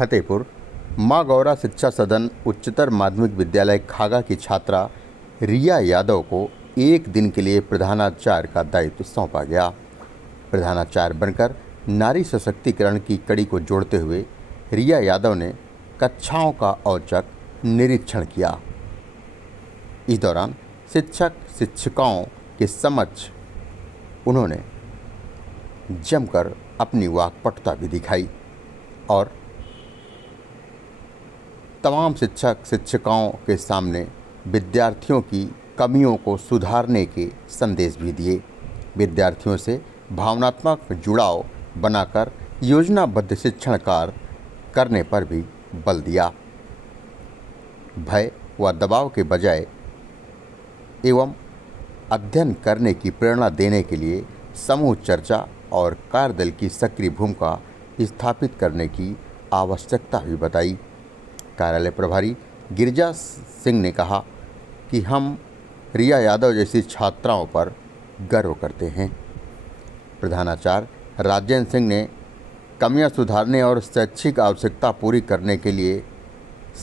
फतेहपुर माँ गौरा शिक्षा सदन उच्चतर माध्यमिक विद्यालय खागा की छात्रा रिया यादव को एक दिन के लिए प्रधानाचार्य का दायित्व सौंपा गया। प्रधानाचार्य बनकर नारी सशक्तिकरण की कड़ी को जोड़ते हुए रिया यादव ने कक्षाओं का औचक निरीक्षण किया। इस दौरान शिक्षक शिक्षिकाओं के समक्ष उन्होंने जमकर अपनी वाक्पटुता भी दिखाई और तमाम शिक्षक शिक्षिकाओं के सामने विद्यार्थियों की कमियों को सुधारने के संदेश भी दिए। विद्यार्थियों से भावनात्मक जुड़ाव बनाकर योजनाबद्ध शिक्षण कार्य करने पर भी बल दिया। भय व दबाव के बजाय एवं अध्ययन करने की प्रेरणा देने के लिए समूह चर्चा और कार्यदल की सक्रिय भूमिका स्थापित करने की आवश्यकता भी बताई। कार्यालय प्रभारी गिरिजा सिंह ने कहा कि हम रिया यादव जैसी छात्राओं पर गर्व करते हैं। प्रधानाचार्य राजेंद्र सिंह ने कमियां सुधारने और शैक्षिक आवश्यकता पूरी करने के लिए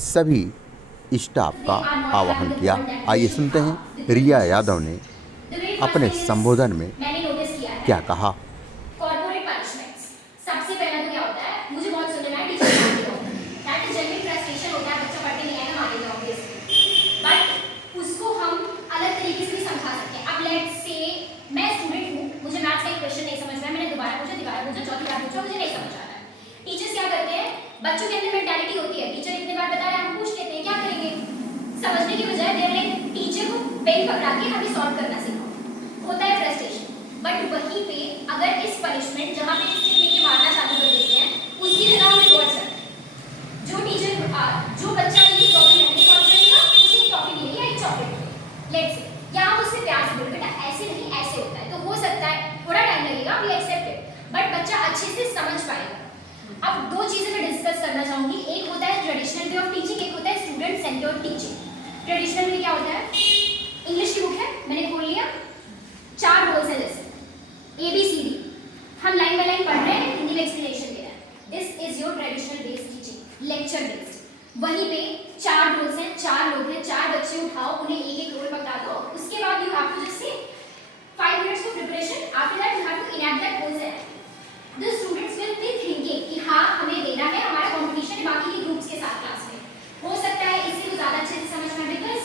सभी स्टाफ का आह्वान किया। आइए सुनते हैं रिया यादव ने अपने संबोधन में क्या कहा। कॉर्पोरेट पनिशमेंट्स सबसे पहला तो क्या होता है, मुझे बहुत सुनना है टीचर मारते हो, दैट इज जनरली फ्रस्ट्रेशन होता है, बच्चा पढ़ने नहीं आएगा मारेगा ऑब्वियसली, बट उसको हम अलग तरीके से भी समझा सकते हैं। अब लेट्स से मैं स्टूडेंट हूँ, मुझे मैथ्स का एक क्वेश्चन नहीं समझ रहा है, मैंने दोबारा पूछा, चौथी बार पूछा, मुझे नहीं समझ आ रहा है। टीचर्स क्या करते हैं, बच्चों के अंदर मेंटालिटी होती है, टीचर इतने बार बता रहे हैं हम पूछ लेते हैं, क्या करेंगे, समझने की बजाय देर लाइक टीचर को पेन पकड़ा के हमें सॉल्व करना सिखाओ, होता है फ्रस्ट्रेशन। बट वहीं पे अगर इस पनिशमेंट जहाँ पे इसके लेके मारना चालू कर देते हैं, उसकी जगह हम रिवॉर्ड सकते हैं। जो टीचर जो बच्चा ये प्रॉब्लम नहीं सॉल्व करेगा उसे एक टॉफी मिलेगी या एक चॉकलेट लेट्स से, या हम उससे प्यार से बोल बेटा ऐसे नहीं ऐसे होता है, तो हो सकता है थोड़ा टाइम लगेगा, वी एक्सेप्ट इट, बट बच्चा अच्छे से समझ पाएगा। अब दो चीजें मैं डिस्कस करना चाहूंगी, एक होता है ट्रेडिशनल वे ऑफ टीचिंग, एक होता है स्टूडेंट सेंटर्ड टीचिंग। ट्रेडिशनल में क्या होता है, इंग्लिश की बुक है मैंने खोल लिया, 4 रोल्स है जैसे ABCD, हम लाइन बाय लाइन पढ़ रहे हैं, हिंदी में एक्सप्लेनेशन दे रहे हैं, this is your traditional based teaching, lecture based. वहीं पे 4 रोल्स हैं, 4 लोग हैं, 4 बच्चे उठाओ, उन्हें एक एक रोल पकड़ा दो, उसके बाद यू हैव टू जस्ट से 5 minutes of preparation, after that you have to enact that roles है। The students will be thinking कि हाँ हमें देना है, हमारा कंपटीशन है बाकी के ग्रुप्स के साथ क्लास में, हो सकता है इससे वो ज्यादा अच्छे से समझ पाए, because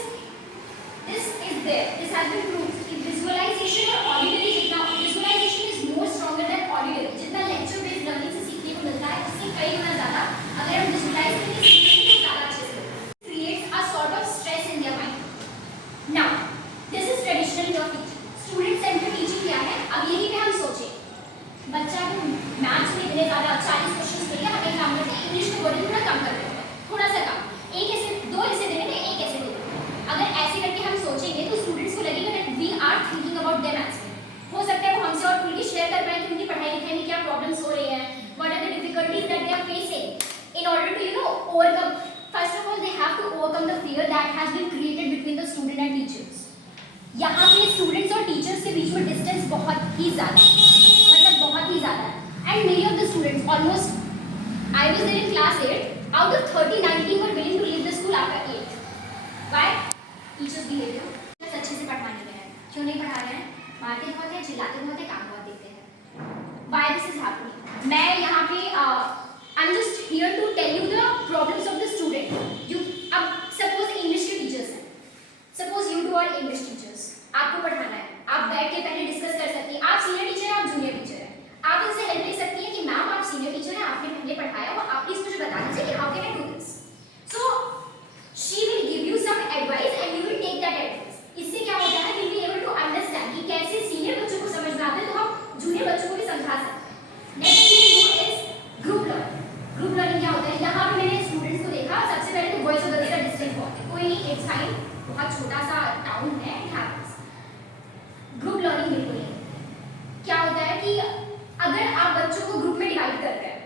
this is there, this has been proved कि विजुअलाइजेशन और ऑडिटरी जितना visualisation is more stronger than auditory, जितना लेक्चर बेस्ड लर्निंग से सीखने को मिलता है उससे कई गुना ज्यादा अगर हम विजुअलाइज करके सीखेंगे तो ज्यादा अच्छे से creates a sort of stress in their mind. Now this is traditional way of teaching. Student centred teaching क्या है, अब यही पे हम सोचें बच्चा को मैथ्स में इतने ज्यादा 40 क्वेश्चंस मिल गया, हमें एग्जाम में इंग्लिश में वर्डिंग थोड़ा कम कर देते हैं, थोड़ा सा कम, एक ऐसे 2 ऐसे देने थे, एक ऐसे दे देते। अगर ऐसे करके हम सोचेंगे तो स्टूडेंट्स को लगेगा that we are thinking about their maths. हो सकता है वो हमसे और खुल के शेयर कर पाए कि उनकी पढ़ाई लिखाई में क्या प्रॉब्लम्स हो रही हैं, what are the difficulties that they are facing in order to overcome. First of all they have to overcome the fear that has been created between the student and teachers. यहाँ पे students और teachers के बीच में distance बहुत ही ज़्यादा, मतलब बहुत ही ज़्यादा है। And many of the students, almost I was there in class 8, out of 30 19 were willing to leave the school after 8। Why? Teachers behaviour अच्छे से पढ़ाने में है, क्यों नहीं पढ़ा रहे हैं, मारते बहुत है, चिल्लाते बहुत है, काम बहुत देते हैं। व्हाई दिस इज हैपनिंग, मैं यहाँ पे I am just here to tell you the problems of the student. You अब सपोज इंग्लिश के टीचर्स हैं, suppose you two are English teachers, आपको पढ़ाना है, आप बैठ के पहले डिस्कस कर सकती हैं, आप सीनियर टीचर हैं, आप जूनियर टीचर हैं, आप उनसे हेल्प ले सकती हैं कि मैम आप सीनियर टीचर हैं, आपने पहले पढ़ाया हो, आप प्लीज मुझे बता दीजिए कि how can I do this. So she will give you some advice and you will take that advice. इससे क्या होता है, will be able to understand कि कैसे सीनियर बच्चों को समझ में आता है, तो हम जूनियर बच्चों को भी समझा सकते हैं। Next thing is group learning. Group learning क्या होता है, यहाँ पे मैंने स्टूडेंट्स को देखा, सबसे पहले तो वॉइस ऑफ द का डिस्टेंस बहुत है, कोई नहीं, इट्स फाइन, बहुत छोटा सा टाउन है, इट हैपेंस। ग्रुप लर्निंग बिल्कुल नहीं। क्या होता है कि अगर आप बच्चों को ग्रुप में डिवाइड कर रहे हैं,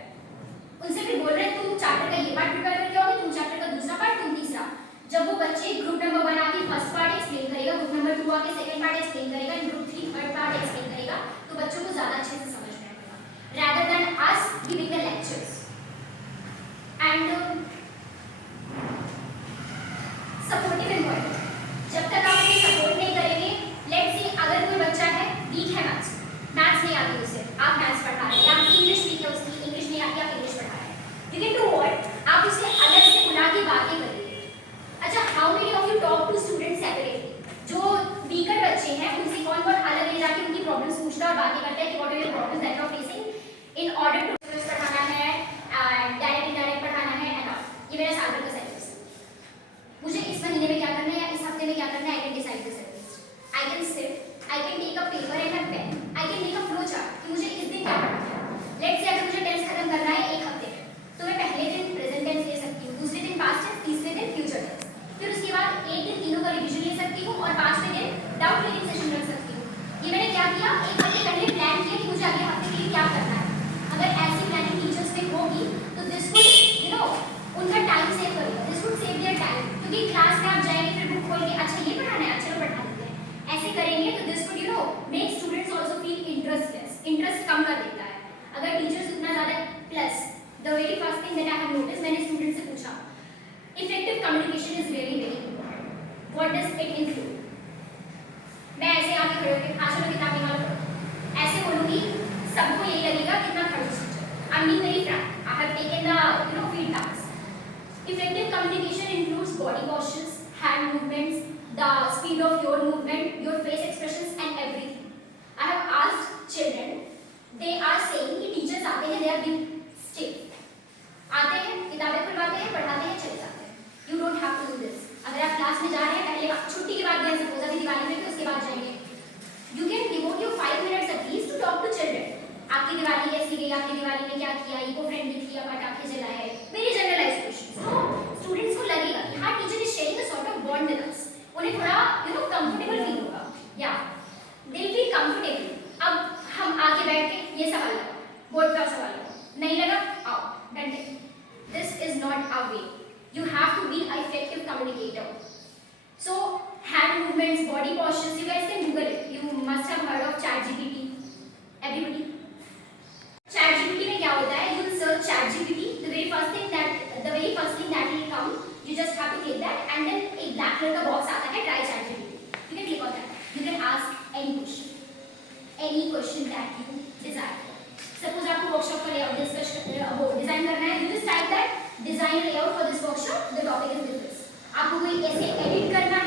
उनसे फिर बोल रहे हैं तुम चैप्टर का ये पार्ट प्रिपेयर करके आओगे, तुम चैप्टर का दूसरा पार्ट, तुम तीसरा, जब वो बच्चे ग्रुप नंबर 1 आके फर्स्ट पार्ट एक्सप्लेन करेगा, ग्रुप नंबर 2 आके सेकंड पार्ट एक्सप्लेन करेगा, ग्रुप 3 थर्ड पार्ट एक्सप्लेन करेगा, तो बच्चों को ज्यादा अच्छे से समझ में आएगा, rather than us giving the lectures। And and supportive important. जब तक आप उन्हें सपोर्ट नहीं करेंगे, लेट्स से अगर कोई बच्चा है वीक है मैथ्स नहीं आती उसे, आप मैथ्स पढ़ा रहे हैं, आप इंग्लिश वीक है उसकी, इंग्लिश नहीं आती, आप इंग्लिश पढ़ा रहे हैं, यू कैन डू व्हाट, आप उसे अलग से बुला के बातें करिए। अच्छा, how many of you talk to students separately? जो वीकर बच्चे हैं उनसे कौन कौन अलग ले जाके उनकी प्रॉब्लम्स पूछता है और बातें करता है कि what are your problems that you are facing in order to पढ़ाना है, डायरेक्ट इनडायरेक्ट पढ़ाना है एंड ऑल। ये मेरा साल भर का सिलेबस है। मुझे इस महीने में क्या करना है या इस हफ्ते में क्या करना है, I can decide this syllabus. I can sit, I can take a paper and a pen, I can make a flow chart कि मुझे इस दिन क्या करना है। लेट्स से अगर मुझे टेंस खत्म करना है एक हफ्ते में, तो मैं पहले दिन प्रेजेंट टेंस ले सकती हूँ, दूसरे दिन पास्ट टेंस, तीसरे दिन फ्यूचर टेंस, फिर उसके बाद एक दिन तीनों का रिवीजन ले सकती हूँ और पांचवें दिन डाउट क्लियरिंग सेशन रख सकती हूँ। ये मैंने क्या किया, एक हफ्ते पहले प्लान किया कि मुझे अगले हफ्ते के लिए क्या करना है। अगर ऐसी प्लानिंग टीचर्स में होगी तो दिस वुड उनका टाइम सेव करेगा, this would save their time, क्योंकि क्लास में आप जाएंगे फिर बुक खोल के अच्छा ये पढ़ाना है, चलो पढ़ा देते हैं, ऐसे करेंगे तो this would make students also feel interest कम कर देता है अगर टीचर्स इतना ज्यादा। Plus the very first thing that I have notice, मैंने स्टूडेंट से पूछा effective communication is really very important, what does it include? मैं ऐसे आके खड़े होकर हाँ चलो किताब निकालो पढ़ो, ऐसे बोलूंगी, सबको यही लगेगा कितना खड़ूस teacher. I mean very Frank, I have taken the feedbacks. Effective communication includes body postures, hand movements, the speed of your movement, your face expressions and everything. I have asked children, they are saying कि teachers आते हैं, they are being stiff, आते हैं किताबें खुलवाते हैं, पढ़ाते हैं, चले जाते हैं। You don't have to do this. अगर आप क्लास में जा रहे हैं, पहले छुट्टी के बाद गए, सपोज अभी दिवाली में, तो उसके बाद जाएंगे, you can devote your 5 minutes at least to talk to children. आपकी दिवाली कैसी गई, आपकी दिवाली में क्या किया, इको फ्रेंडली किया, पटाखे जलाए, वेरी जनरलाइज्ड क्वेश्चंस। तो स्टूडेंट्स को लगेगा कि हाँ teacher is sharing a sort of bond with us, उन्हें थोड़ा कंफर्टेबल फील होगा, या दे विल फील कंफर्टेबल। अब हम आके बैठ के ये सवाल लगाओ, बोर्ड का सवाल लगाओ, नहीं लगा आओ डंडे, this is not a way, you have to be a effective communicator. So hand movements, body postures, you guys can Google it, you must have heard of ChatGPT, everybody. ChatGPT में क्या होता है, you will search ChatGPT, the very first thing that will come, you just have to click that and then एक black color का box आता है, try ChatGPT, you can click on that, you can ask any question that you desire. Suppose आपको workshop का layout design करना है, you just type that design layout for this workshop, the topic is this. आपको कोई ऐसे edit करना